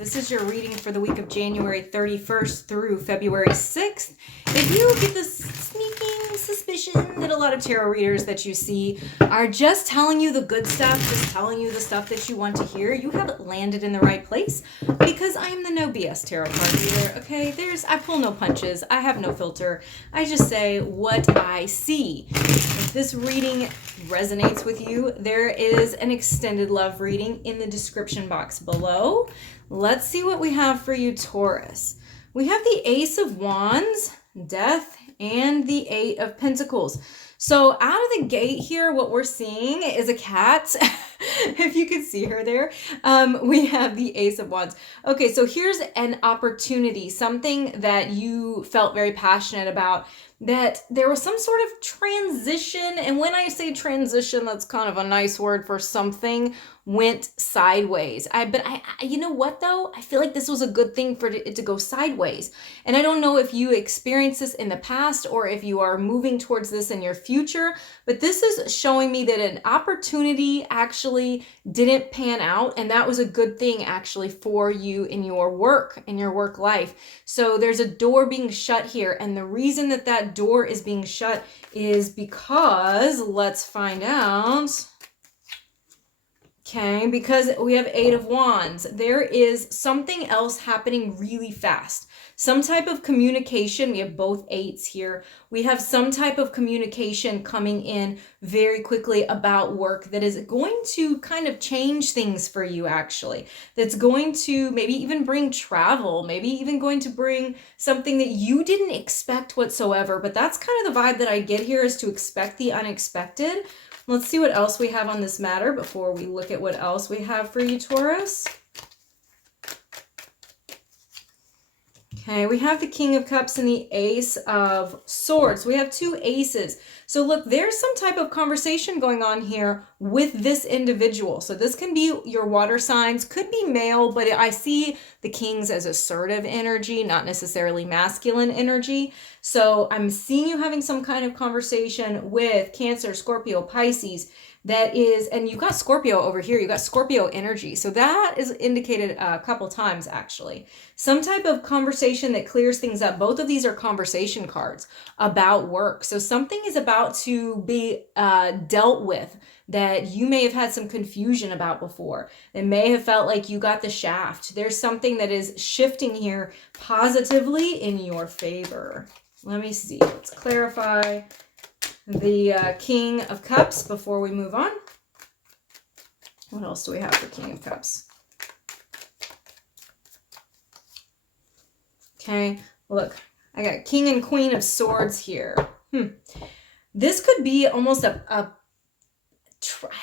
this is your reading for the week of January 31st through February 6th. If you get this sneaking suspicion that a lot of tarot readers that you see are just telling you the good stuff, just telling you the stuff that you want to hear, you have landed in the right place, because I am the no BS tarot card reader. Okay, I pull no punches, I have no filter, I just say what I see. If this reading resonates with you, there is an extended love reading in the description box below. Let's see what we have for you, Taurus. We have the Ace of Wands, Death, and the Eight of Pentacles. So out of the gate here, what we're seeing is a cat. If you can see her there, we have the Ace of Wands. Okay, so here's an opportunity, something that you felt very passionate about, that there was some sort of transition. And when I say transition, that's kind of a nice word for something went sideways. But you know what though? I feel like this was a good thing for it to go sideways. And I don't know if you experienced this in the past or if you are moving towards this in your future, but this is showing me that an opportunity actually didn't pan out. And that was a good thing actually for you in your work life. So there's a door being shut here. And the reason that that door is being shut is because, let's find out. Okay, because we have Eight of Wands. There is something else happening really fast. Some type of communication. We have both eights here. We have some type of communication coming in very quickly about work that is going to kind of change things for you, actually. That's going to maybe even bring travel, maybe even going to bring something that you didn't expect whatsoever. But that's kind of the vibe that I get here, is to expect the unexpected. Let's see what else we have on this matter before we look at what else we have for you, Taurus. Okay, we have the King of Cups and the Ace of Swords. We have two aces. So look, there's some type of conversation going on here with this individual. So this can be your water signs, could be male, but I see the kings as assertive energy, not necessarily masculine energy. So I'm seeing you having some kind of conversation with Cancer, Scorpio, Pisces. That is, and you've got Scorpio over here, you've got Scorpio energy. So that is indicated a couple times, actually. Some type of conversation that clears things up. Both of these are conversation cards about work. So something is about to be dealt with that you may have had some confusion about before. That may have felt like you got the shaft. There's something that is shifting here positively in your favor. Let me see. Let's clarify the King of Cups before we move on. What else do we have for King of Cups? Okay, look, I got King and Queen of Swords here. This could be almost I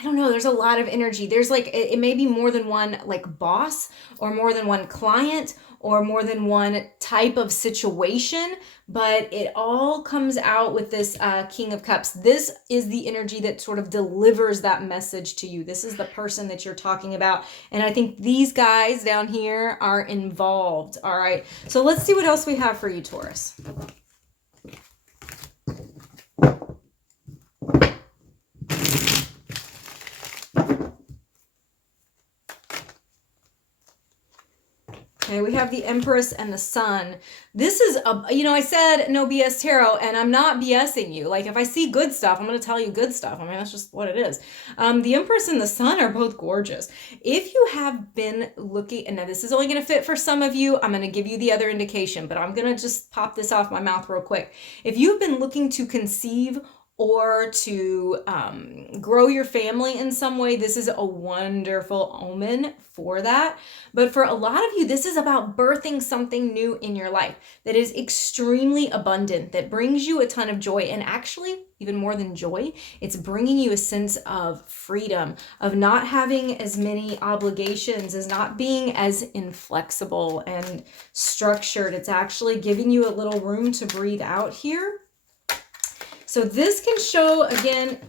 don't know, there's a lot of energy. There's like, it may be more than one like boss, or more than one client, or more than one type of situation, but it all comes out with this King of Cups. This is the energy that sort of delivers that message to you. This is the person that you're talking about. And I think these guys down here are involved. All right. So let's see what else we have for you, Taurus. Okay, we have the Empress and the Sun. This is, I said no BS tarot, and I'm not BSing you. Like, if I see good stuff, I'm going to tell you good stuff. I mean, that's just what it is. The Empress and the Sun are both gorgeous. If you have been looking, and now this is only going to fit for some of you, I'm going to give you the other indication, but I'm going to just pop this off my mouth real quick. If you've been looking to conceive or to grow your family in some way, this is a wonderful omen for that. But for a lot of you, this is about birthing something new in your life that is extremely abundant, that brings you a ton of joy. And actually, even more than joy, it's bringing you a sense of freedom, of not having as many obligations, as not being as inflexible and structured. It's actually giving you a little room to breathe out here. So this can show, again,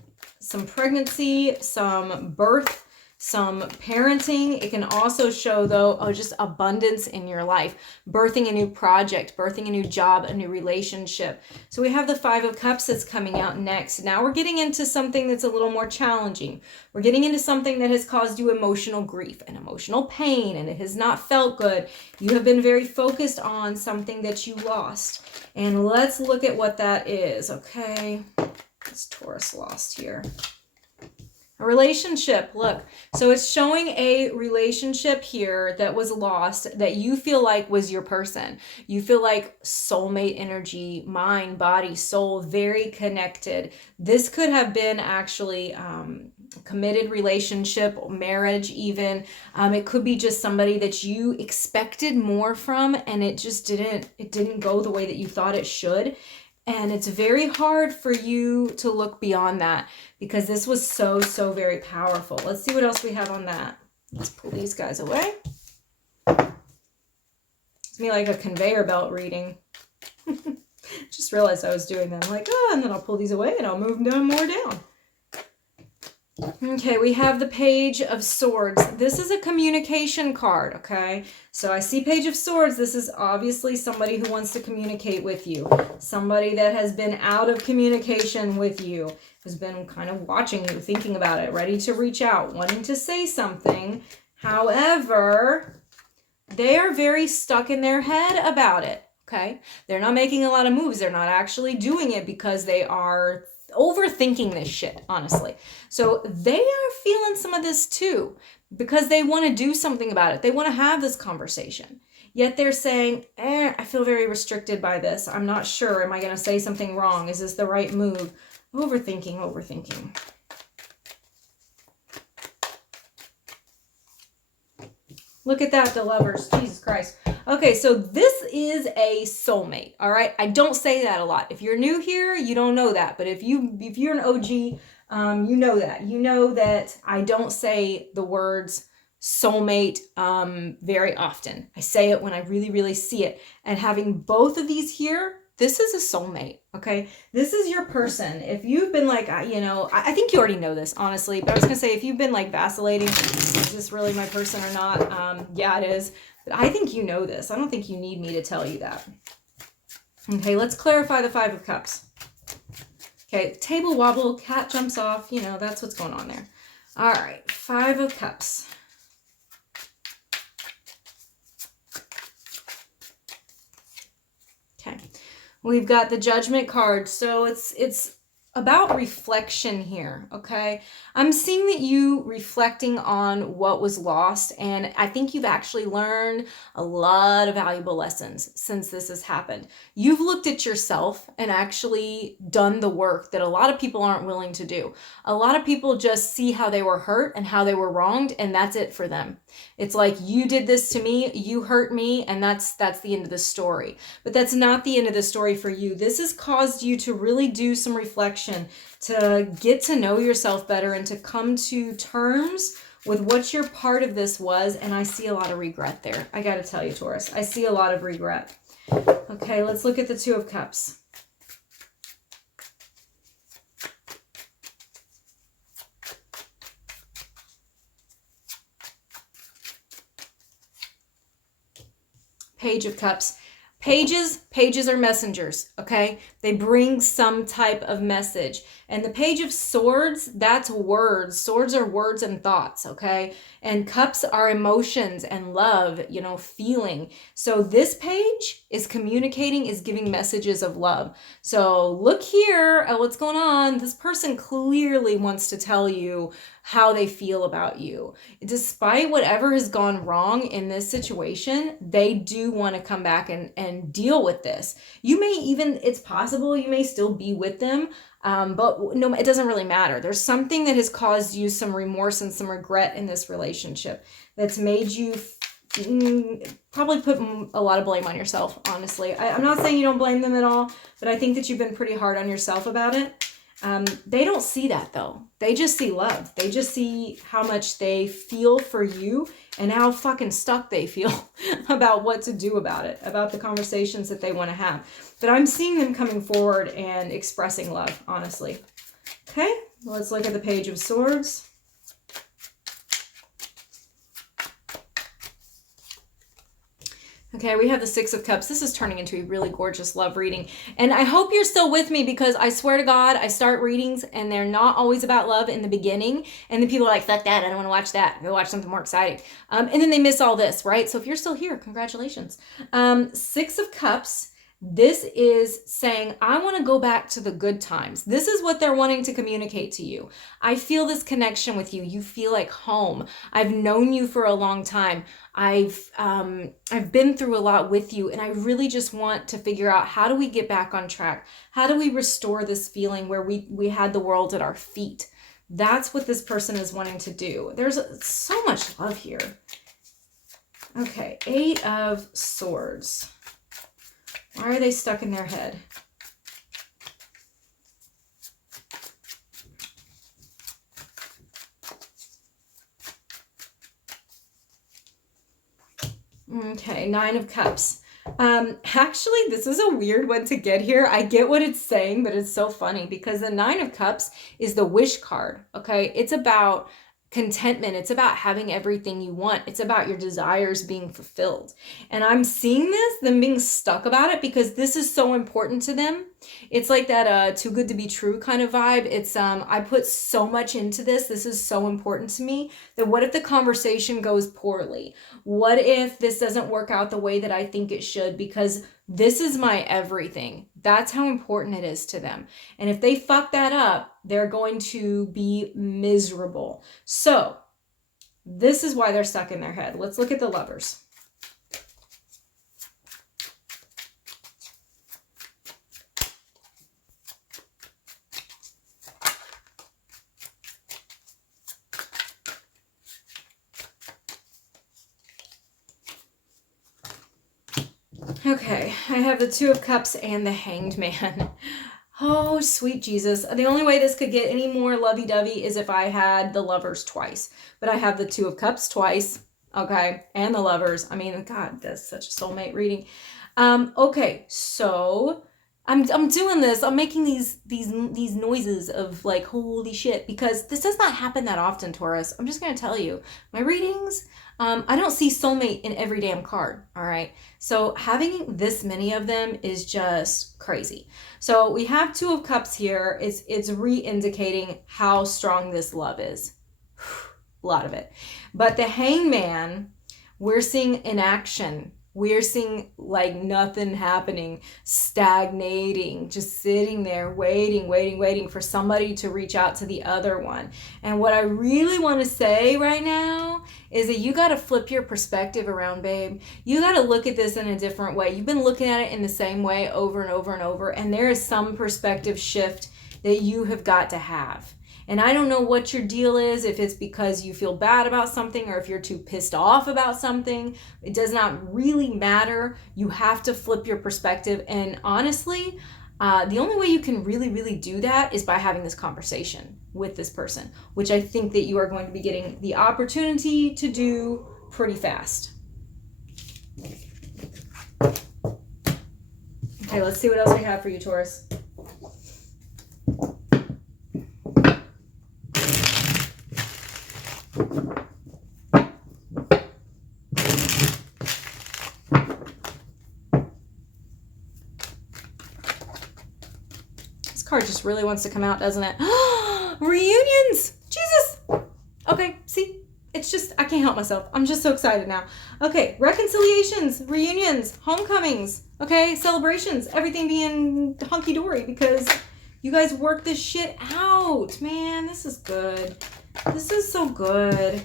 some pregnancy, some birth, some parenting. It can also show, though, just abundance in your life, birthing a new project, birthing a new job, a new relationship. So we have the Five of Cups that's coming out next. Now we're getting into something that's a little more challenging. We're getting into something that has caused you emotional grief and emotional pain, and it has not felt good. You have been very focused on something that you lost. And let's look at what that is, okay? This Taurus lost here. A relationship, look. So it's showing a relationship here that was lost that you feel like was your person. You feel like soulmate energy, mind, body, soul, very connected. This could have been actually committed relationship, marriage even. It could be just somebody that you expected more from and it just didn't go the way that you thought it should. And it's very hard for you to look beyond that because this was so, so very powerful. Let's see what else we have on that. Let's pull these guys away. It's me like a conveyor belt reading. Just realized I was doing that. I'm like, oh, and then I'll pull these away and I'll move them more down. Okay, we have the Page of Swords. This is a communication card, okay? So I see Page of Swords. This is obviously somebody who wants to communicate with you. Somebody that has been out of communication with you, has been kind of watching you, thinking about it, ready to reach out, wanting to say something. However, they are very stuck in their head about it, okay? They're not making a lot of moves. They're not actually doing it because they are overthinking this shit, honestly. So they are feeling some of this too because they want to do something about it. They want to have this conversation. Yet they're saying, I feel very restricted by this. I'm not sure. Am I going to say something wrong? Is this the right move? Overthinking. Look at that, the Lovers. Jesus Christ. Okay, so this is a soulmate, all right? I don't say that a lot. If you're new here, you don't know that. But if you're an OG, you know that. You know that I don't say the words soulmate very often. I say it when I really, really see it. And having both of these here, this is a soulmate, okay? This is your person. If you've been like, I think you already know this, honestly. But I was going to say, if you've been like vacillating, is this really my person or not? Yeah, it is. But I think you know this. I don't think you need me to tell you that. Okay, let's clarify the Five of Cups. Okay, table wobble, cat jumps off. That's what's going on there. All right, Five of Cups. Okay, we've got the Judgment card. So it's about reflection here, okay? I'm seeing that you reflecting on what was lost, and I think you've actually learned a lot of valuable lessons since this has happened. You've looked at yourself and actually done the work that a lot of people aren't willing to do. A lot of people just see how they were hurt and how they were wronged, and that's it for them. It's like, you did this to me, you hurt me, and that's the end of the story. But that's not the end of the story for you. This has caused you to really do some reflection, to get to know yourself better, and to come to terms with what your part of this was. And I see a lot of regret there. I got to tell you, Taurus, I see a lot of regret. Okay, let's look at the Two of Cups. Page of Cups. Pages are messengers, okay? They bring some type of message. And the Page of Swords, that's words. Swords are words and thoughts, okay? And cups are emotions and love, feeling. So this page is communicating, is giving messages of love. So look here at what's going on. This person clearly wants to tell you how they feel about you. Despite whatever has gone wrong in this situation, they do want to come back and deal with this. You may even, it's possible you may still be with them, but no, it doesn't really matter. There's something that has caused you some remorse and some regret in this relationship that's made you probably put a lot of blame on yourself, honestly. I'm not saying you don't blame them at all, but I think that you've been pretty hard on yourself about it. They don't see that though. They just see love. They just see how much they feel for you and how fucking stuck they feel about what to do about it, about the conversations that they want to have. But I'm seeing them coming forward and expressing love, honestly. Okay, let's look at the Page of Swords. Okay, we have the Six of Cups. This is turning into a really gorgeous love reading. And I hope you're still with me, because I swear to God, I start readings and they're not always about love in the beginning. And then people are like, fuck that, I don't want to watch that. Go watch something more exciting. And then they miss all this, right? So if you're still here, congratulations. Six of Cups. This is saying, I want to go back to the good times. This is what they're wanting to communicate to you. I feel this connection with you. You feel like home. I've known you for a long time. I've been through a lot with you, and I really just want to figure out, how do we get back on track? How do we restore this feeling where we had the world at our feet? That's what this person is wanting to do. There's so much love here. Okay, Eight of Swords. Why are they stuck in their head? Okay, Nine of Cups. Actually, this is a weird one to get here. I get what it's saying, but it's so funny because the Nine of Cups is the wish card, okay? It's about contentment. It's about having everything you want. It's about your desires being fulfilled. And I'm seeing them being stuck about it because this is so important to them. It's like that too good to be true kind of vibe. It's I put so much into this. This is so important to me that what if the conversation goes poorly? What if this doesn't work out the way that I think it should? Because this is my everything. That's how important it is to them. And if they fuck that up, they're going to be miserable. So this is why they're stuck in their head. Let's look at the Lovers. Okay, I have the Two of Cups and the Hanged Man. Oh, sweet Jesus. The only way this could get any more lovey-dovey is if I had the Lovers twice. But I have the Two of Cups twice, okay, and the Lovers. I mean, God, that's such a soulmate reading. Okay, so I'm doing this. I'm making these noises of like, holy shit, because this does not happen that often, Taurus. I'm just going to tell you. My readings, I don't see soulmate in every damn card, all right? So having this many of them is just crazy. So we have Two of Cups here. It's re-indicating how strong this love is. A lot of it. But the Hangman, we're seeing inaction. We're seeing like nothing happening, stagnating, just sitting there waiting for somebody to reach out to the other one. And what I really want to say right now is that you got to flip your perspective around, babe. You got to look at this in a different way. You've been looking at it in the same way over and over and over, and there is some perspective shift that you have got to have. And I don't know what your deal is, if it's because you feel bad about something or if you're too pissed off about something. It does not really matter. You have to flip your perspective. And honestly, the only way you can really do that is by having this conversation with this person, which I think that you are going to be getting the opportunity to do pretty fast. Okay, let's see what else we have for you, Taurus. This card just really wants to come out, doesn't it? Reunions! Jesus! Okay, see? It's just, I can't help myself. I'm just so excited now. Okay, reconciliations, reunions, homecomings, okay, celebrations, everything being hunky-dory because you guys work this shit out. Man, this is good. This is so good.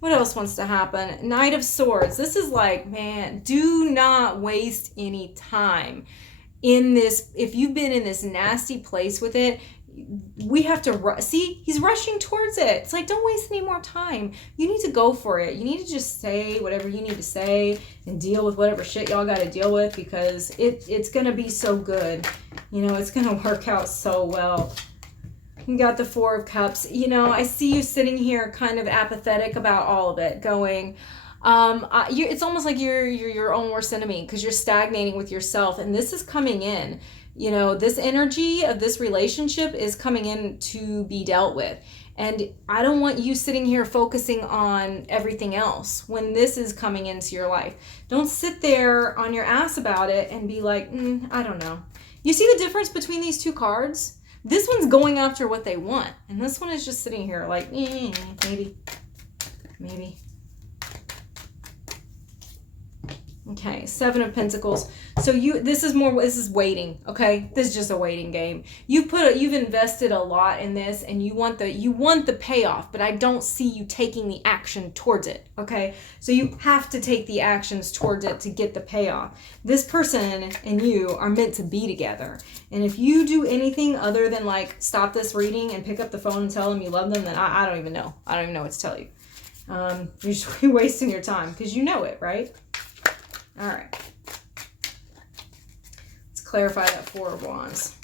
What else wants to happen? Knight of Swords. This is like, man, do not waste any time in this. If you've been in this nasty place with it, we have to see, he's rushing towards it. It's like, don't waste any more time. You need to go for it. You need to just say whatever you need to say and deal with whatever shit y'all got to deal with, because it's going to be so good. You know, it's going to work out so well. You got the Four of Cups. You know, I see you sitting here kind of apathetic about all of it, going, it's almost like you're your own worst enemy because you're stagnating with yourself. And this is coming in You know, this energy of this relationship is coming in to be dealt with. And I don't want you sitting here focusing on everything else when this is coming into your life. Don't sit there on your ass about it and be like, I don't know. You see the difference between these two cards? This one's going after what they want. And this one is just sitting here like, maybe. Okay, Seven of Pentacles. So this is waiting, okay? This is just a waiting game. You've invested a lot in this, and you want the payoff, but I don't see you taking the action towards it, okay? So you have to take the actions towards it to get the payoff. This person and you are meant to be together. And if you do anything other than like stop this reading and pick up the phone and tell them you love them, then I don't even know. I don't even know what to tell you. You're just wasting your time because you know it, right? All right. Let's clarify that Four of Wands.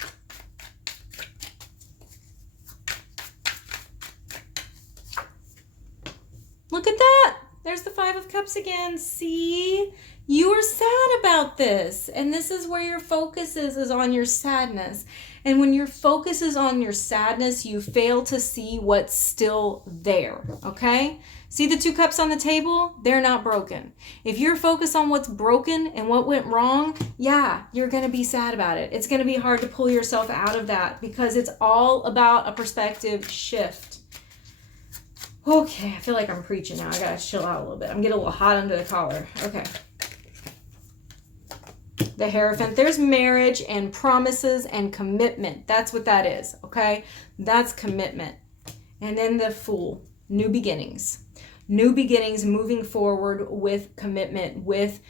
Look at that. There's the Five of Cups again. See? You are sad about this. And this is where your focus is on your sadness. And when your focus is on your sadness, you fail to see what's still there. Okay? See the two cups on the table? They're not broken. If you're focused on what's broken and what went wrong, yeah, you're going to be sad about it. It's going to be hard to pull yourself out of that because it's all about a perspective shift. Okay, I feel like I'm preaching now. I got to chill out a little bit. I'm getting a little hot under the collar. Okay. The Hierophant. There's marriage and promises and commitment. That's what that is, okay? That's commitment. And then the Fool. New beginnings. New beginnings, moving forward with commitment, with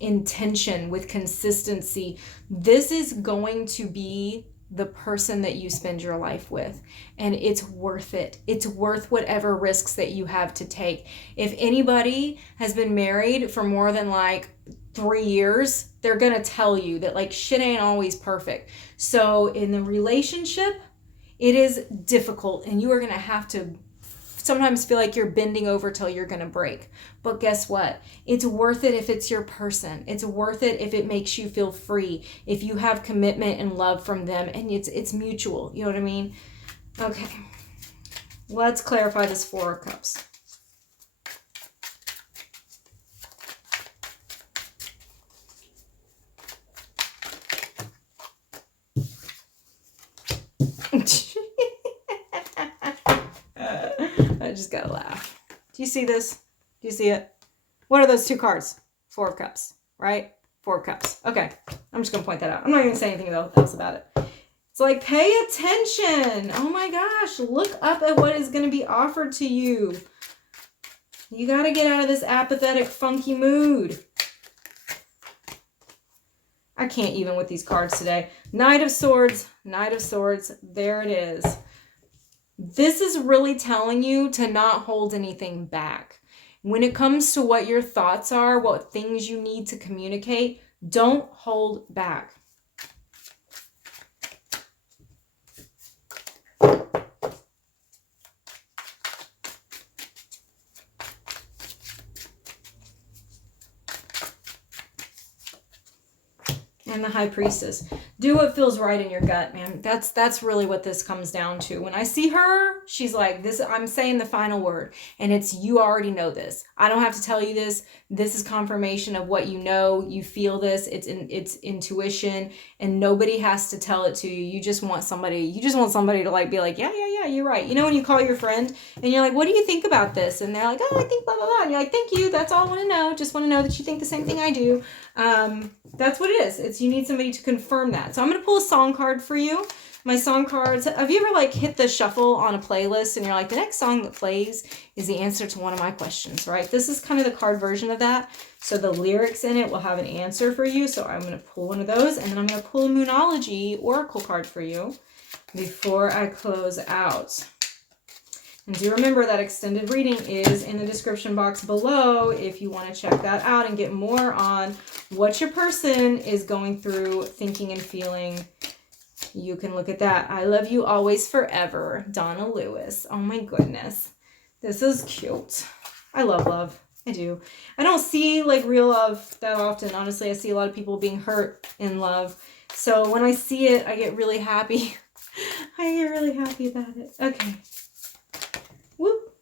intention, with consistency. This is going to be the person that you spend your life with, and it's worth it. It's worth whatever risks that you have to take. If anybody has been married for more than like 3 years, they're gonna tell you that like shit ain't always perfect. So in the relationship, it is difficult, and you are gonna have to sometimes feel like you're bending over till you're gonna break. But guess what? It's worth it if it's your person. It's worth it if it makes you feel free, if you have commitment and love from them, and it's mutual. You know what I mean? Okay. Let's clarify this Four of Cups. I just gotta laugh. Do you see this? Do you see it? What are those two cards? Four of Cups, right? Four of Cups. Okay, I'm just gonna point that out. I'm not even saying anything else about it. It's like, pay attention. Oh my gosh, look up at what is gonna be offered to you. You gotta get out of this apathetic, funky mood. I can't even with these cards today. Knight of Swords, Knight of Swords. There it is. This is really telling you to not hold anything back. When it comes to what your thoughts are, what things you need to communicate, don't hold back. And the High Priestess. Do what feels right in your gut, man. That's really what this comes down to. When I see her, she's like, this, I'm saying the final word. And it's, you already know this. I don't have to tell you this. This is confirmation of what you know. You feel this. It's intuition. And nobody has to tell it to you. You just want somebody to like be like, yeah, you're right. You know, when you call your friend and you're like, what do you think about this? And they're like, oh, I think blah, blah, blah. And you're like, thank you. That's all I want to know. Just want to know that you think the same thing I do. That's what it is. It's, you need somebody to confirm that. So I'm going to pull a song card for you. My song cards. Have you ever like hit the shuffle on a playlist and you're like, the next song that plays is the answer to one of my questions, right? This is kind of the card version of that. So the lyrics in it will have an answer for you. So I'm going to pull one of those, and then I'm going to pull a Moonology Oracle card for you before I close out. And do remember that extended reading is in the description box below if you want to check that out and get more on what your person is going through, thinking and feeling. You can look at that. I love you always forever, Donna Lewis. Oh my goodness. This is cute. I love love. I do. I don't see like real love that often. Honestly, I see a lot of people being hurt in love. So when I see it, I get really happy. I get really happy about it. Okay. Whoop.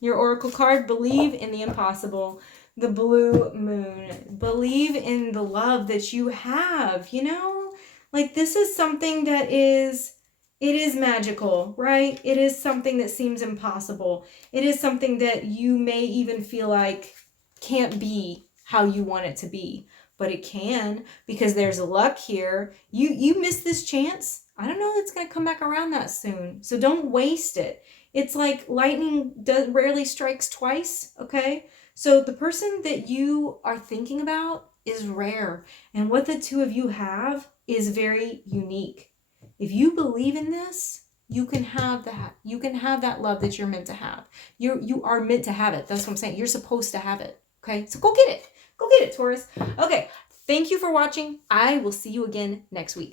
Your oracle card, believe in the impossible. The blue moon. Believe in the love that you have, you know? Like this is something that is, it is magical, right? It is something that seems impossible. It is something that you may even feel like can't be how you want it to be, but it can, because there's luck here. You missed this chance. I don't know, it's going to come back around that soon. So don't waste it. It's like lightning rarely strikes twice, okay? So the person that you are thinking about is rare, and what the two of you have is very unique. If you believe in this, you can have that. You can have that love that you're meant to have. You are meant to have it. That's what I'm saying. You're supposed to have it. Okay? So go get it. Go get it, Taurus. Okay. Thank you for watching. I will see you again next week.